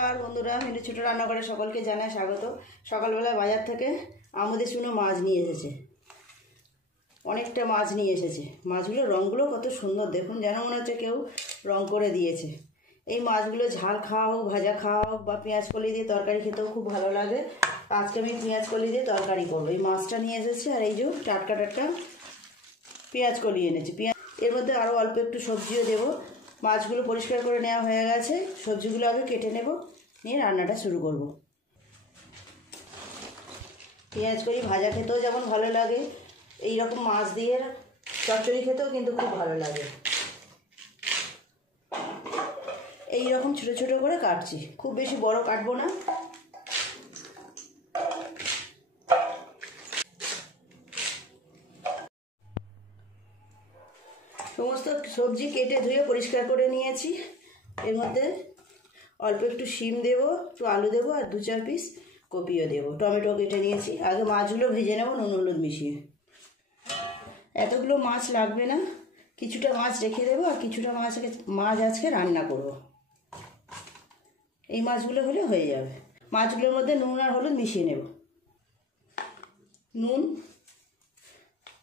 নমস্কার বন্ধুরা, মিনু ছোট রান্নাঘরে সকলকে জানাই স্বাগত। সকালবেলা বাজার থেকে আমাদের শুনে মাছ নিয়ে এসেছে, অনেকটা মাছ নিয়ে এসেছে। মাছগুলো রঙগুলো কত সুন্দর দেখুন, যেন মনে হচ্ছে কেউ রং করে দিয়েছে। এই মাছগুলো ঝাল খাওয়া হোক, ভাজা খাওয়া হোক বা পেঁয়াজ কলি দিয়ে তরকারি খেতেও খুব ভালো লাগে। আজকে আমি পেঁয়াজ কলি দিয়ে তরকারি করবো। এই মাছটা নিয়ে এসেছে আর এই যে টাটকা টাটকা পেঁয়াজ কলি এনেছি। এর মধ্যে আরও অল্প একটু সবজিও দেবো। মাছগুলো পরিষ্কার করে নেওয়া হয়ে গেছে, সবজিগুলো আগে কেটে নেব, নিয়ে রান্নাটা শুরু করব। পেঁয়াজ কলি ভাজা খেতেও যেমন ভালো লাগে, এই রকম মাছ দিয়ে চচ্চড়ি খেতেও কিন্তু খুব ভালো লাগে। এই রকম ছোটো ছোটো করে কাটছি, খুব বেশি বড় কাটবো না। সমস্ত সবজি কেটে ধুয়ে পরিষ্কার করে নিয়েছি। এর মধ্যে অল্প একটু শিম দেবো, একটু আলু দেবো আর 2-4 পিস কপিও দেবো। টমেটো কেটে নিয়েছি। আগে মাছগুলো ভেজে নেব নুন হলুদ মিশিয়ে। এতগুলো মাছ লাগবে না, কিছুটা মাছ রেখে দেবো আর কিছুটা মাছ আজকে রান্না করব। এই মাছগুলো হলে হয়ে যাবে। মাছগুলোর মধ্যে নুন আর হলুদ মিশিয়ে নেব। নুন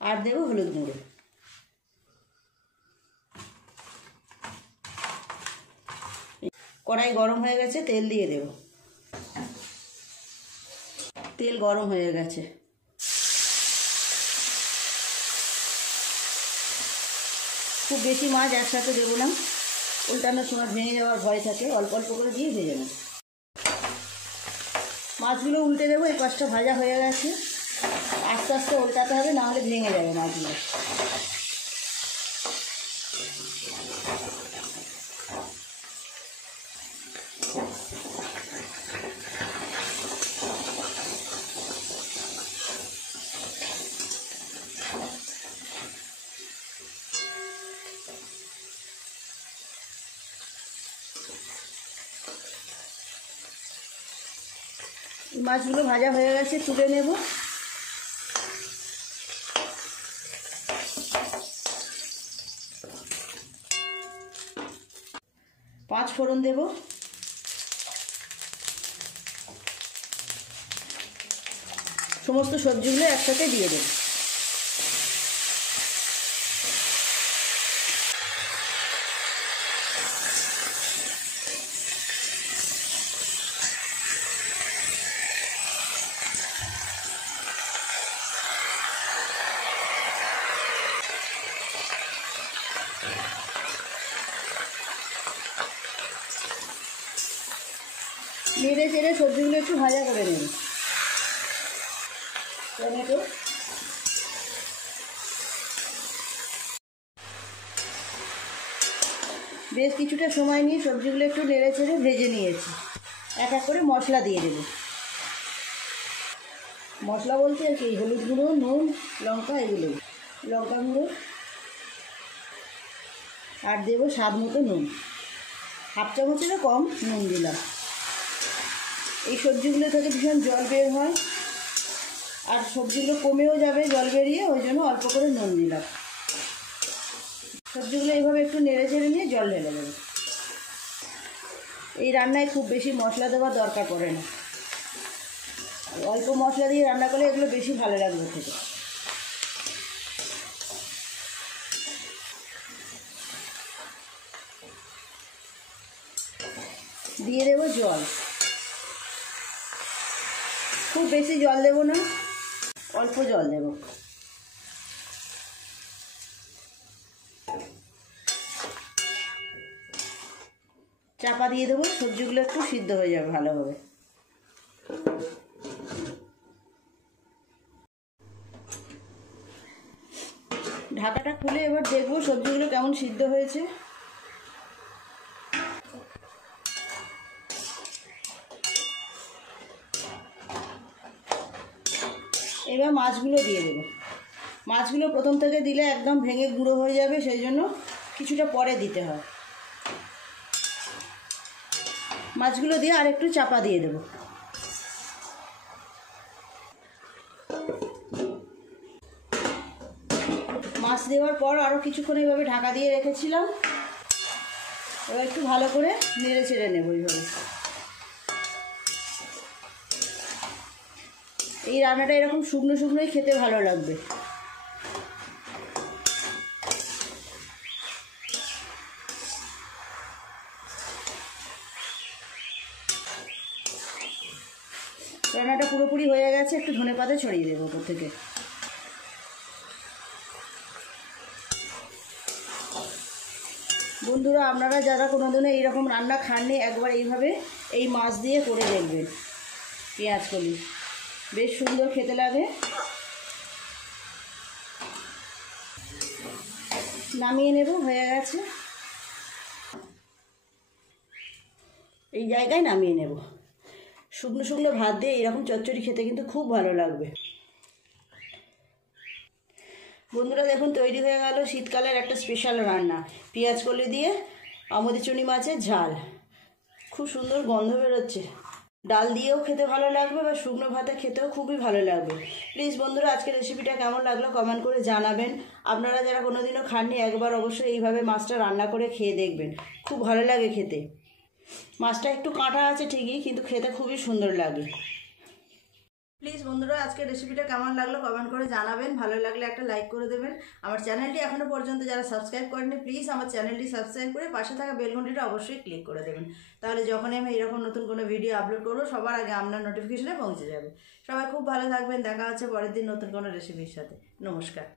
আর দেবো হলুদ গুঁড়ো। কড়াই গরম হয়ে গেছে, তেল দিয়ে দেব। তেল গরম হয়ে গেছে। খুব বেশি মাছ একসাথে দেবো না, উল্টানোর সময় ভেঙে যাওয়ার ভয় থাকে। অল্প অল্প করে দিয়ে ভেজে নেব। মাছগুলো উল্টে দেবো। এই পাশটা ভাজা হয়ে গেছে, আস্তে আস্তে উল্টাতে হবে, নাহলে ভেঙে যাবে মাছগুলো। মাছগুলো ভাজা হয়ে গেছে, তুলে নেব। পাঁচ ফোড়ন দেব। সমস্ত সবজিগুলো একসাথে দিয়ে দেব। নেড়ে চেড়ে সবজিগুলো একটু ভাজা করে নেব। টমেটো, বেশ কিছুটা সময় নিয়ে সবজিগুলো একটু নেড়ে চেড়ে ভেজে নিয়েছি। এক এক করে মশলা দিয়ে দেব। মশলা বলতে আর কি, হলুদ গুঁড়ো, নুন, লঙ্কা, এগুলো। লঙ্কা গুঁড়ো আর দেবো স্বাদ মতো নুন। 1/2 চামচেরও কম নুন দিলাম। এই সবজিগুলো থেকে ভীষণ জল বের হয়, আর সবজিগুলো কমেও যাবে জল বেরিয়ে, ওই জন্য অল্প করে নুন দিলাম। সবজিগুলো এইভাবে একটু নেড়ে চেড়ে নিয়ে জল ঢেলে দেবো। এই রান্নায় খুব বেশি মশলা দেওয়ার দরকার পড়ে না, অল্প মশলা দিয়ে রান্না করলে এগুলো বেশি ভালো লাগবে খেতে। দিয়ে দেবো জল। খুব বেশি জল দেব না, অল্প জল দেব। চাপা দিয়ে দেবো, সবজিগুলো একটু সিদ্ধ হয়ে যাবে ভালোভাবে। ঢাকাটা খুলে এবার দেখবো সবজিগুলো কেমন সিদ্ধ হয়েছে। এবার মাছগুলো দিয়ে দেবো। মাছগুলো প্রথম থেকে দিলে একদম ভেঙে গুঁড়ো হয়ে যাবে, সেই জন্য কিছুটা পরে দিতে হয়। মাছগুলো দিয়ে আর একটু চাপা দিয়ে দেবো। মাছ দেওয়ার পর আরও কিছুক্ষণ এইভাবে ঢাকা দিয়ে রেখেছিলাম। এবার একটু ভালো করে নেড়ে চেড়ে নেব এইভাবে। এই রান্নাটা এরকম শুকনো শুকনোই খেতে ভালো লাগবে। রান্নাটা পুরোপুরি হয়ে গেছে, একটু ধনেপাতা ছড়িয়ে দেবো উপর থেকে। বন্ধুরা, আপনারা যারা কোনোদিনও এইরকম রান্না খাননি, একবার এইভাবে এই মাছ দিয়ে করে দেখবেন। পেঁয়াজ কলি বেশ সুন্দর খেতে লাগে। নামিয়ে নেব, হয়ে গেছে। এই জায়গায় নামিয়ে নেব। শুকনো শুকনো ভাত দিয়ে এইরকম চচ্চড়ি খেতে কিন্তু খুব ভালো লাগবে। বন্ধুরা দেখুন, তৈরি হয়ে গেল শীতকালের একটা স্পেশাল রান্না, পেঁয়াজ কলি দিয়ে আমুদি চুনি মাছের ঝাল। খুব সুন্দর গন্ধ বেরোচ্ছে। ডাল দিয়েও খেতে ভালো লাগবে বা শুকনো ভাতে খেতেও খুবই ভালো লাগবে। প্লিজ বন্ধুরা, আজকের রেসিপিটা কেমন লাগলো কমেন্ট করে জানাবেন। আপনারা যারা কোনোদিনও খাননি, একবার অবশ্যই এইভাবে মাছটা রান্না করে খেয়ে দেখবেন, খুব ভালো লাগে খেতে। মাছটা একটু কাঁটা আছে ঠিকই, কিন্তু খেতে খুবই সুন্দর লাগে। প্লিজ বন্ধুরা, আজকের রেসিপিটা কেমন লাগলো কমেন্ট করে জানাবেন। ভালো লাগলে একটা লাইক করে দেবেন। আমার চ্যানেলটি এখনও পর্যন্ত যারা সাবস্ক্রাইব করেননি, প্লিজ আমার চ্যানেলটি সাবস্ক্রাইব করে পাশে থাকা বেল ঘন্টিটা অবশ্যই ক্লিক করে দেবেন। তাহলে যখনই আমি এরকম নতুন কোনো ভিডিও আপলোড করবো, সবার আগে আপনার নোটিফিকেশনে পৌঁছে যাবে। সবাই খুব ভালো থাকবেন। দেখা হচ্ছে পরের দিন নতুন কোনো রেসিপির সাথে। নমস্কার।